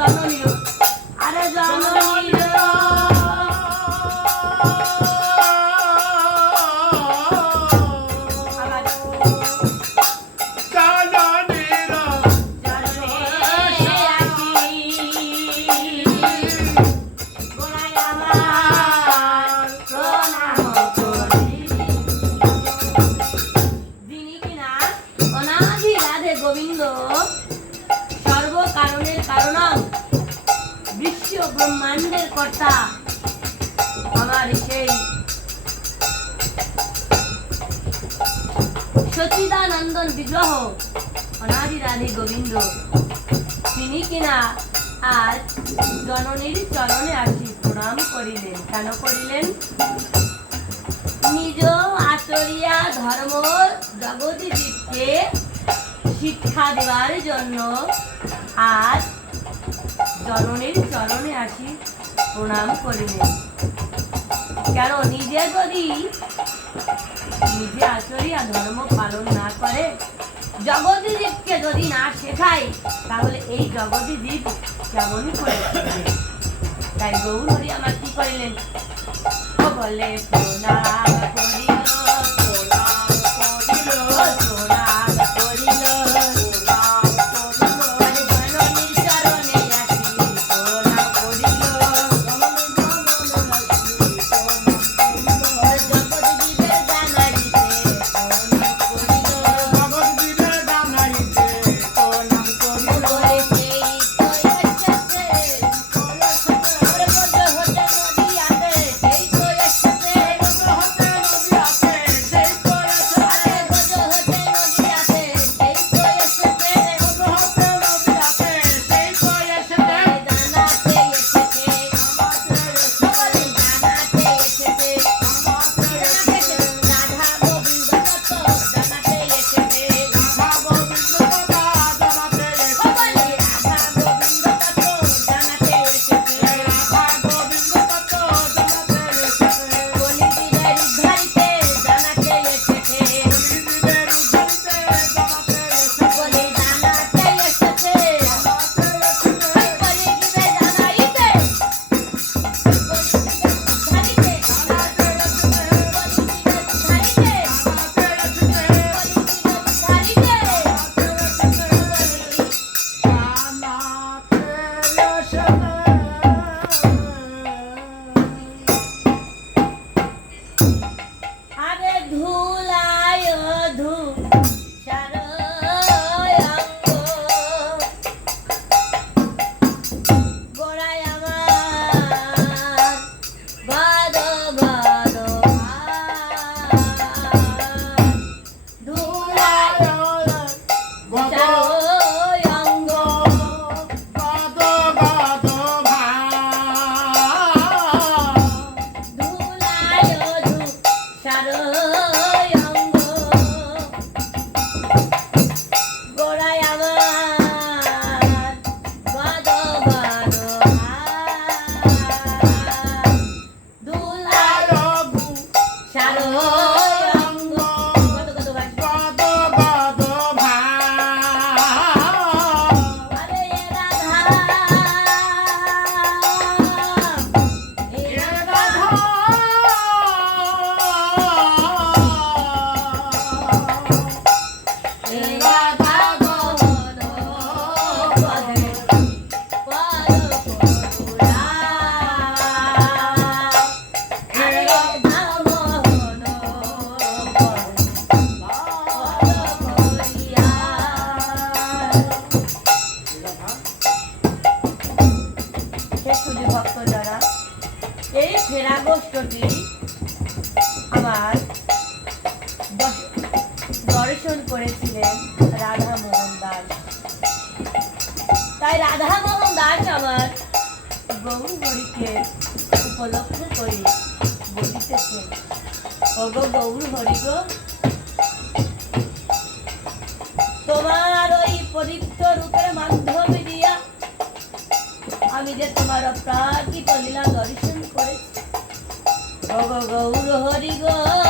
咱们那 lu. ব্রহ্মাণ্ডের কর্তা আমার সেই সচিদানন্দন বিগ্রহ, অনাদি রাধে গোবিন্দ। তিনি কিনা আজ জননীর চরণে আসি প্রণাম করিলেন। কেন করিলেন? নিজ আচরিয়া ধর্ম জগতি জীবকে শিক্ষা দেওয়ার জন্য আজ জননীর চরণে আসি প্রণাম করিলেন কেন নিজে যদি নিজে আচরিয়া ধর্ম পালন না করে জগতি যদি না শেখায়, তাহলে এই জগতি কেমন করে? তাই গৌর আমার কি করিলেন? ও বলে প্রণাম করিল দশ- দর্শন করেছিলেন রাধা মোহন দাস। তাই রাধা মোহন দাস হরিকে উপলক্ষ করে তোমার ওই পবিত্র রূপের মাধ্যমে দিয়া আমি যে তোমার প্রাকৃত লীলা দর্শন গৌর হরি গো।